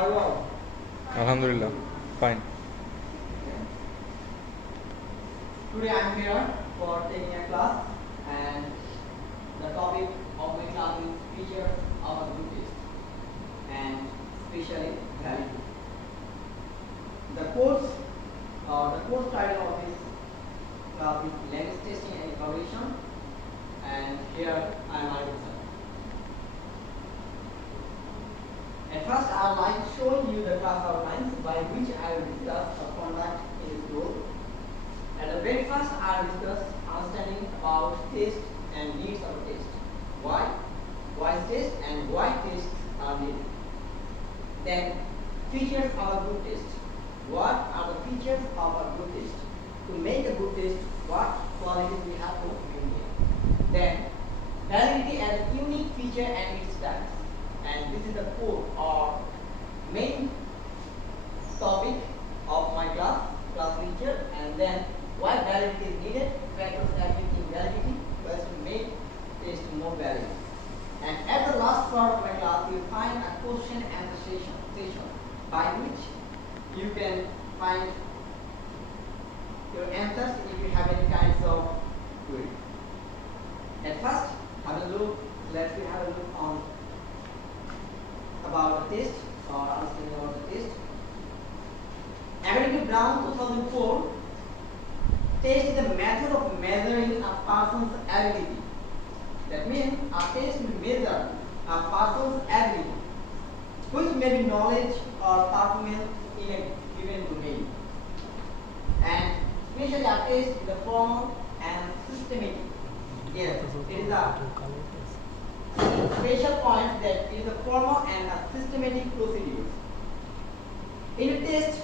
How are you all? Alhamdulillah, fine. Today I am here for taking a class, and the topic of my class is features of a group test and especially validity. The course title of this class is language testing and evaluation, and here I am Arvind. At first, I would like to show you the class outlines by which I will discuss the conduct in this group. At the very first, I will discuss understanding about test and needs of a test. Why is test and why tests are needed. Then, features of a good test. What are the features of a good test? To make a good test, what qualities we have to bring here. Then, validity as a unique feature and its types. And this is the core or main topic of my class lecture, and then why validity is needed, factors acting in validity, was to make test more valid. And at the last part of my class, you will find a question answer session by which you can find your answers if you have any kinds of query. At first, let's have a look on about the test or understanding about the test. According to Brown 2004, test is a method of measuring a person's ability. That means a test will measure a person's ability, which may be knowledge or performance in a given domain. And especially a test is a formal and systematic. Yes, it is a special point that is a formal and a systematic procedure. In a test,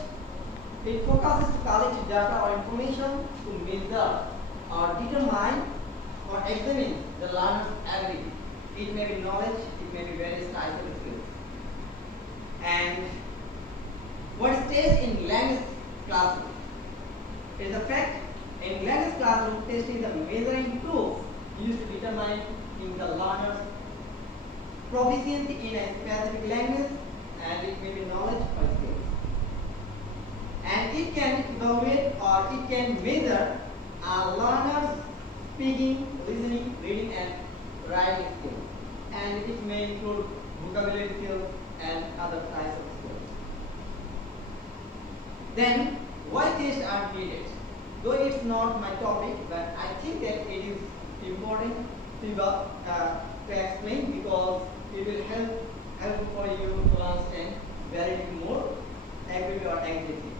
it focuses to collect data or information to measure or determine or examine the learner's ability. It may be knowledge, it may be various types of skills. And what is test in language classroom? It is a fact in language classroom, test is a measuring tool used to determine the learner's proficiency in a specific language, and it may be knowledge or skills. And it can evaluate or it can measure a learner's speaking, listening, reading and writing skills. And it may include vocabulary skills and other types of skills. Then, why tests are needed? Though it's not my topic, but I think that it is important to explain because it will help for you to understand validity more accurately or accurately.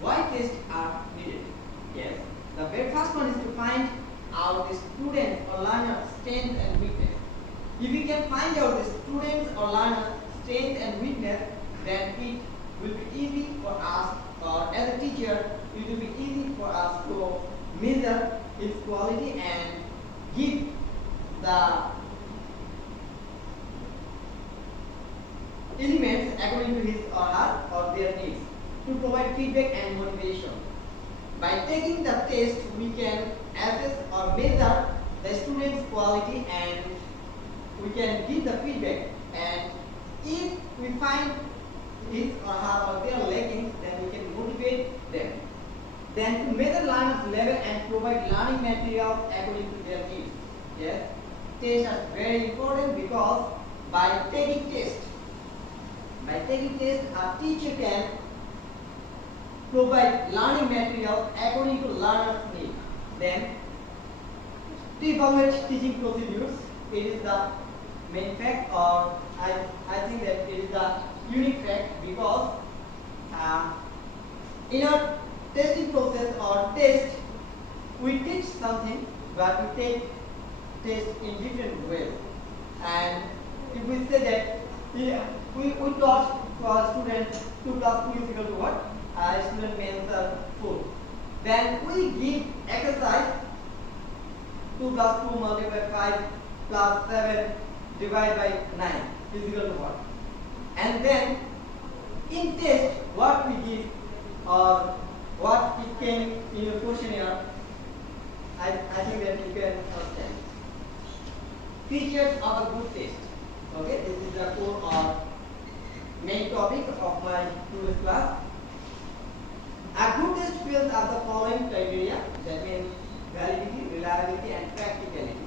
Why tests are needed? Yes, the very first one is to find out the student's or learner's strength and weakness. If we can find out the student's or learner's strength and weakness, then it will be easy for us, or as a teacher, it will be easy for us to measure its quality and give the elements according to his or her or their needs to provide feedback and motivation. By taking the test, we can assess or measure the student's quality and we can give the feedback. And if we find his or her or their lackings, then we can motivate them. Then to measure learners' level and provide learning material according to their needs. Yes, tests are very important because by taking tests, a teacher can provide learning material according to learner's need. Then, to evaluate teaching procedures, it is the main fact, or I think that it is the unique fact because in our testing process or test, we teach something, but we take test in different ways. And if we say that we taught to our students 2 plus 2 is equal to what? Student may answer 4. Then we give exercise 2 plus 2 multiplied by 5 plus 7 divided by 9 is equal to what? And then in test, what we give or what it came in your questionnaire, I think that you can understand. Features of a good test. Okay, this is the core or main topic of my today's class. A good test fails are the following criteria, that means validity, reliability, and practicality.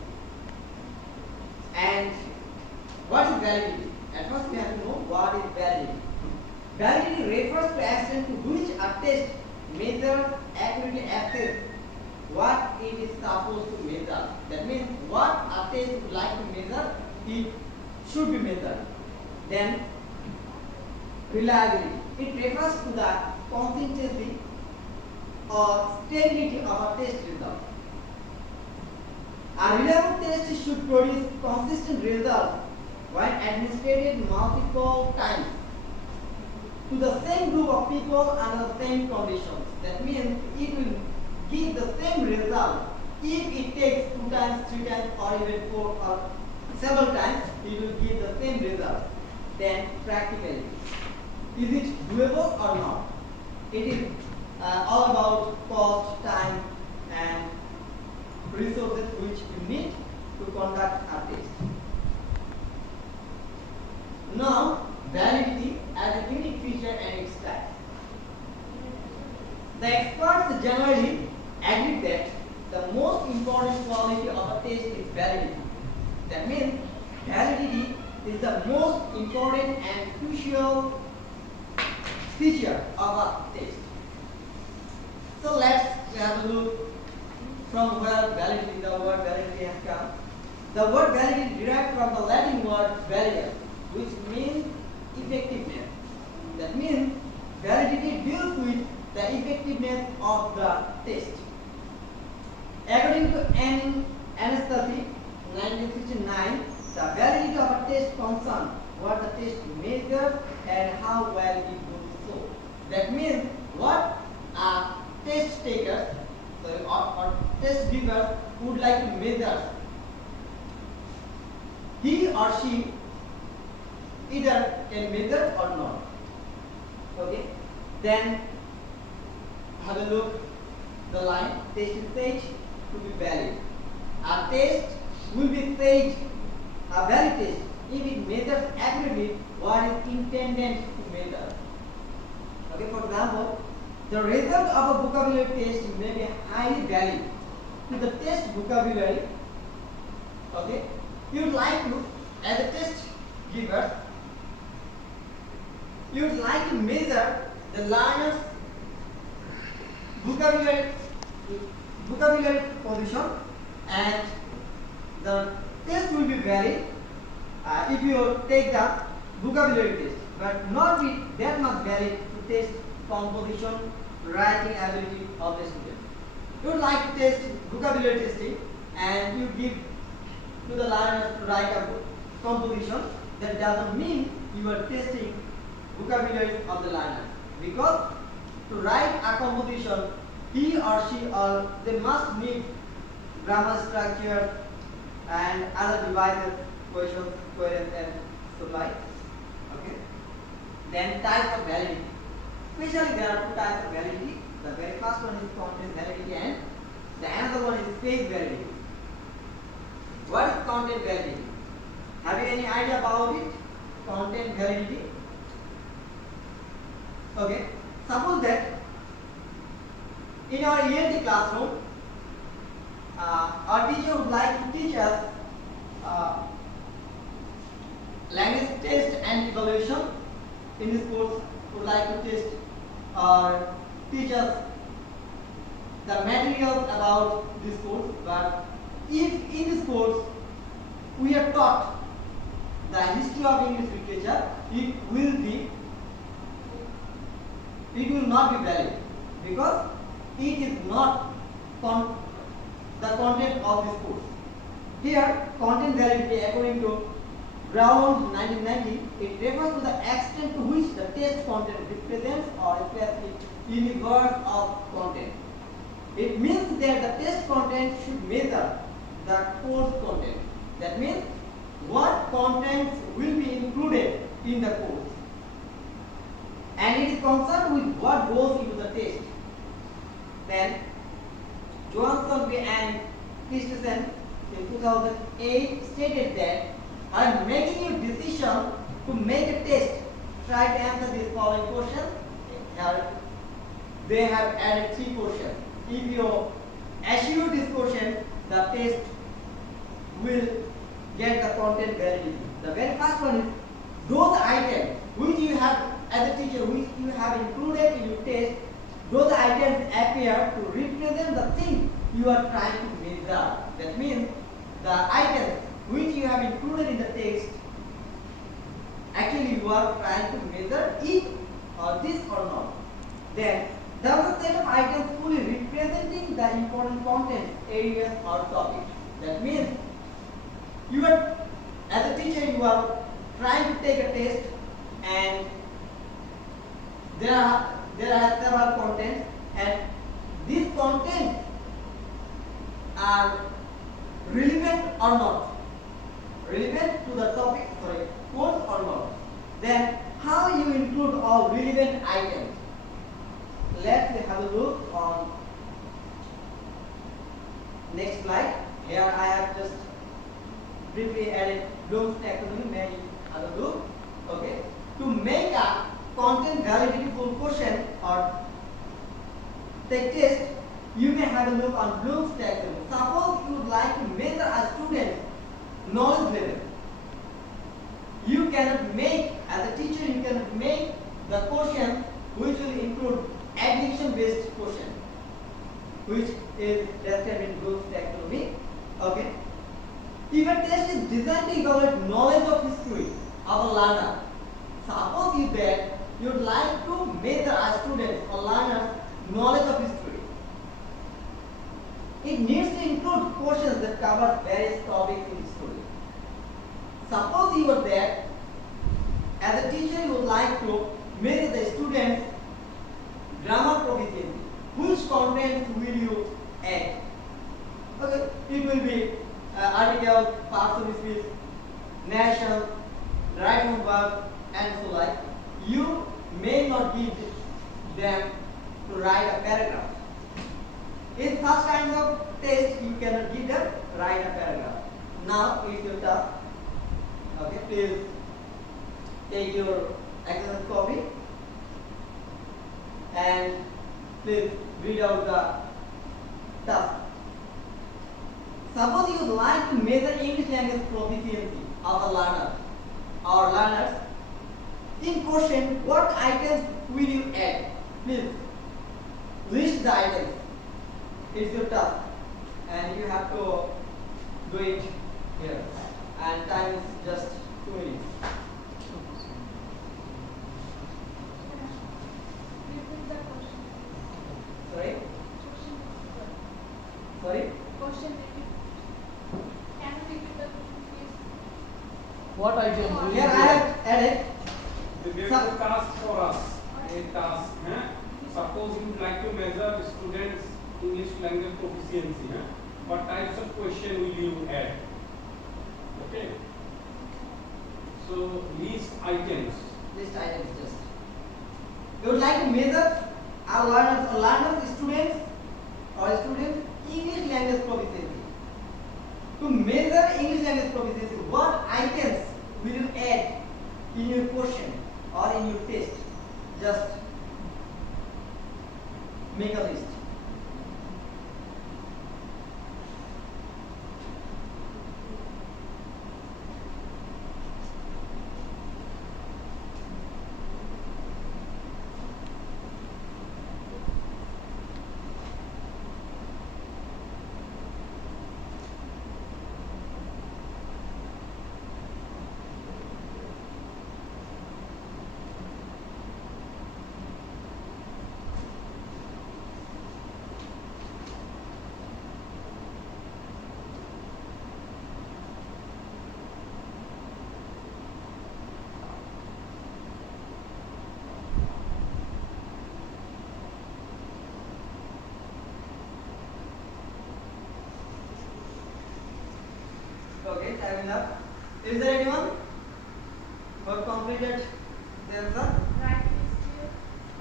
And what is validity? At first we have to know what is validity. Validity refers to action to which a test measures accurately assess what it is supposed to measure. That means what a test would like to measure, it should be measured. Then reliability. It refers to the consistency or stability of a test result. A reliable test should produce consistent results when administered multiple times to the same group of people under the same conditions. That means it will give the same result if it takes 2 times, 3 times, or even 4 or several times, it will give the same result. Then practically, is it doable or not? It is all about cost, time, and resources which you need to conduct a test. Now, validity as a unique feature and its type. The experts generally agree that the most important quality of a test is validity. That means validity is the most important and crucial feature of a test. So let's have a look from where validity, the word validity has come. The word validity derived from the Latin word validus, which means effectiveness. That means validity deals with the effectiveness of the test. According to Anastasi, 1969, the validity of a test concerns what the test measures and how well it does so. That means what test takers or test givers would like to measure, he or she either can measure or not. Okay, then have a look the line, test is said to be valid. A test will be said a valid test if it measures accurately what is intended to measure. Okay, for example, the result of a vocabulary test may be highly valid to the test vocabulary. Okay, you would like to, as a test giver, you would like to measure the learner's vocabulary position, and the test will be valid if you take the vocabulary test, but not be that much valid to test composition, writing ability of the student. You would like to test vocabulary testing, and you give to the learner to write a composition. That doesn't mean you are testing vocabulary of the learner, because to write a composition, he or she or they must need grammar structure and other devices, questions, queries, and so like. Okay. Then types of validity. Especially there are 2 types of validity. The very first one is content validity, and the another one is phase validity. What is content validity? Have you any idea about it? Content validity. Okay. Suppose that in our ELT classroom, our teacher would like to teach us language test and evaluation. In this course, would like to test or teach us the materials about this course. But if in this course we are taught the history of English literature, it will not be valid, because it is not the content of this course. Here, content validity, according to Brown 1990, it refers to the extent to which the test content represents or specific universe of content. It means that the test content should measure the course content. That means what contents will be included in the course, and it is concerned with what goes into the test. Then Johansson and Christensen in 2008 stated that I'm making you decision to make a test. Try to answer this following question. Here they have added 3 questions. If you assure this question, the test will get the content validity. The very first one is those items which you have as a teacher, which you have included in your test, those items appear to represent the thing you are trying to measure. That means the items which you have included in the text, actually you are trying to measure it or this or not. Then does the set of items fully representing the important content areas or topics. That means you are, as a teacher, you are trying to take a test and there are several contents, and these contents are relevant or not, relevant to the topic, course or not. Then how you include all relevant items? Let's have a look on next slide. Here I have just briefly added Bloom's taxonomy. May you have a look. Okay. To make a content validity full question or take test, you may have a look on Bloom's taxonomy. Suppose you would like to measure a student's knowledge level. You cannot make, as a teacher, you cannot make the question which will include addiction based question, which is described in Bloom's taxonomy. Okay. If a test is designed to evaluate knowledge of history of a learner, suppose that you would like to measure a student's or learner's knowledge of history, it needs to include questions that cover various topics in history. Suppose you are there, as a teacher you would like to measure the student's grammar proficiency. Which contents will you add? Okay, it will be articles, parts of speech, narration, right from verb, and so like. You may not give them to write a paragraph. In such kinds of tests, you cannot give them write a paragraph. Now it's your task. Okay, please take your exercise copy and please read out the task. Suppose you would like to measure English language proficiency of a learner or learners. In question, what items will you add? Please list the items. It's your task and you have to do it here. And time is just 2 minutes. Repeat the question. Sorry? Sorry? Question repeat. Can you repeat the question, please? What items? Here I have added. There is a task for us. A task. Suppose you would like to measure students' English language proficiency. What types of question will you add? Okay. So list items. List items just. You would like to measure our learners, students English language proficiency. To measure English language proficiency, what items will you add in your question or in your test? Just make a list. Okay, time is up. Is there anyone who have completed the answer? Writing skill.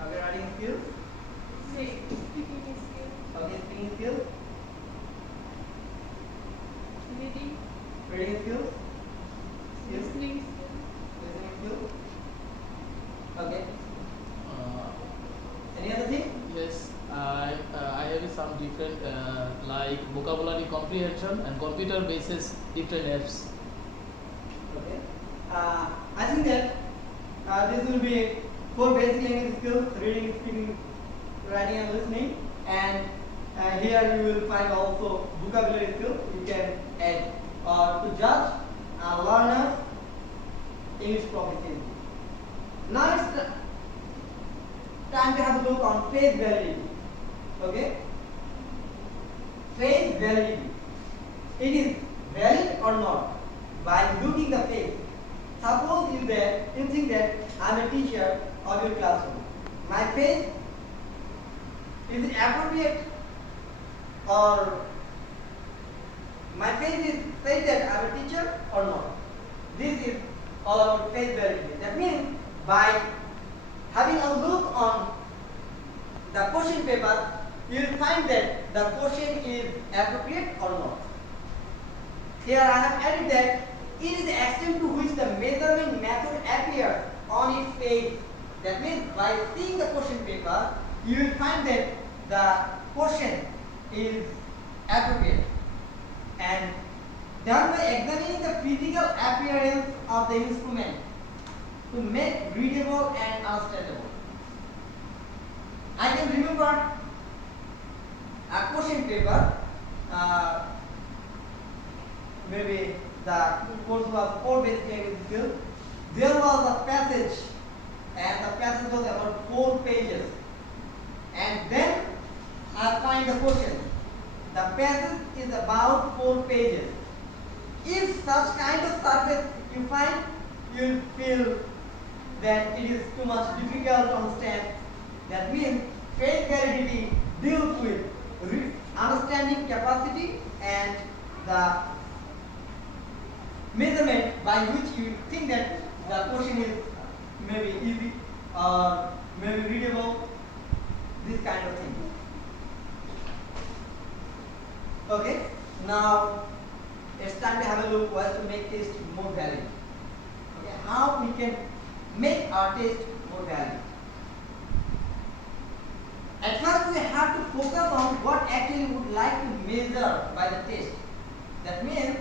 Okay, writing skills. Speaking skill. Okay, speaking skills. Reading. Reading skills. Listening skills. Listening skill. Okay. Uh, Any other thing? yes, I have some different like vocabulary comprehension and computer basis different apps. Okay. I think that this will be 4 basic language skills: reading, speaking, writing, and listening. And here you will find also vocabulary skills you can add to judge learners English proficiency. Now it's time to have a look on face validity. Okay? Face validity. It is valid or not by looking the face. Suppose you think that I am a teacher of your classroom. My face, is it appropriate, or my face is say that I am a teacher or not? This is all about face validity. That means by having a look on the question paper, you will find that the question is appropriate or not. Here I have added that it is the extent to which the measurement method appears on its face. That means by seeing the question paper, you will find that the question is appropriate. And done by examining the physical appearance of the instrument to make readable and understandable. I can remember a question paper, maybe the course was 4 basic language skills. There was a passage, and the passage was about 4 pages. And then I find the question. The passage is about 4 pages. If such kind of surface you find, you will feel that it is too much difficult to understand. That means face validity deals with understanding capacity and the measurement by which you think that the question is maybe easy or maybe readable, this kind of thing. Okay, now it's time to have a look ways to make test more valid. Okay, how we can make our test more valid. At first, we have to focus on what actually we would like to measure by the test. That means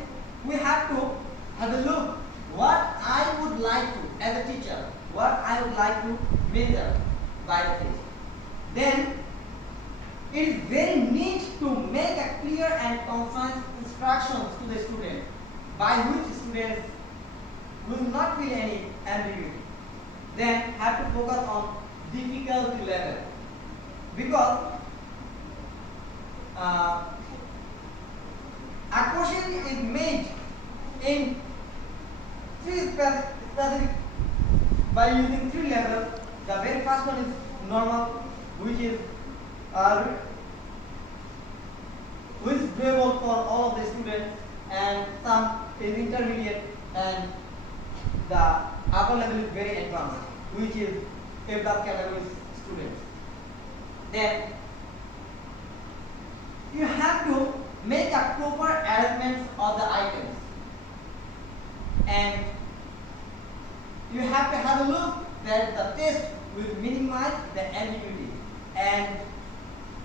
we have to have a look what I would like to, as a teacher, what I would like to measure by the test. Then it is very neat to make a clear and concise instructions to the students by which students will not feel any ambiguity. Then have to focus on difficulty level, because a question is made in 3 specific by using 3 levels. The very first one is normal, which is doable for all of the students, and some is intermediate, and the upper level is very advanced, which is A+ category students. Then you have to make a proper arrangement of the items, and you have to have a look that the test will minimize the ambiguity, and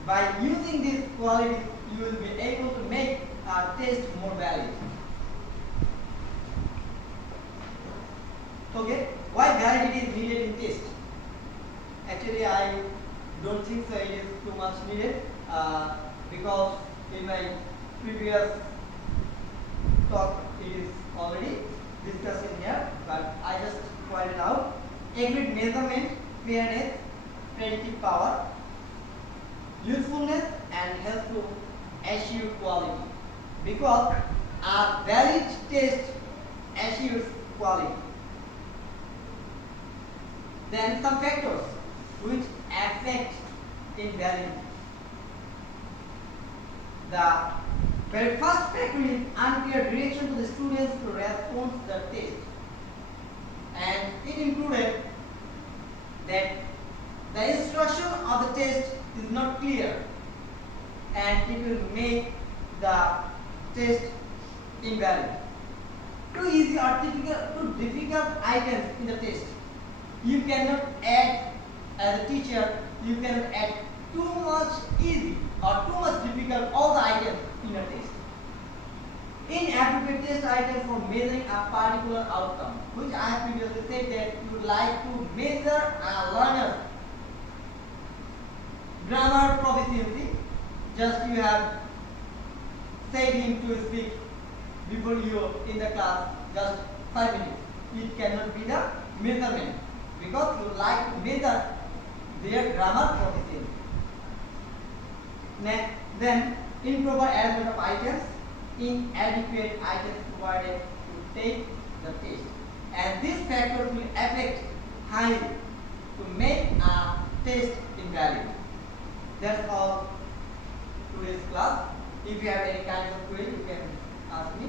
by using these qualities you will be able to make our test more valid. Okay, why validity is needed in test? Actually, I don't think so it is too much needed, because in my previous talk it is already discussed in here, but I just pointed out accurate measurement, fairness, predictive power, usefulness, and help to assure quality, because a valid test assures quality. Then some factors which affect invalidity. The very first factor is unclear direction to the students to respond to the test, and it included that the instruction of the test is not clear, and it will make the test invalid. too easy or too difficult items in the test. You cannot add, as a teacher, you cannot add too much easy or too much difficult all the items in a test. Inappropriate test items for measuring a particular outcome, which I have previously said that you would like to measure a learner's grammar proficiency. Just you have said him to speak before you in the class just 5 minutes. It cannot be the measurement because you like to measure their grammar proficiency. Then improper arrangement of items, inadequate items provided to take the test, and these factors will affect highly to make a test invalid. That's all today's class. If you have any kind of query, you can ask me.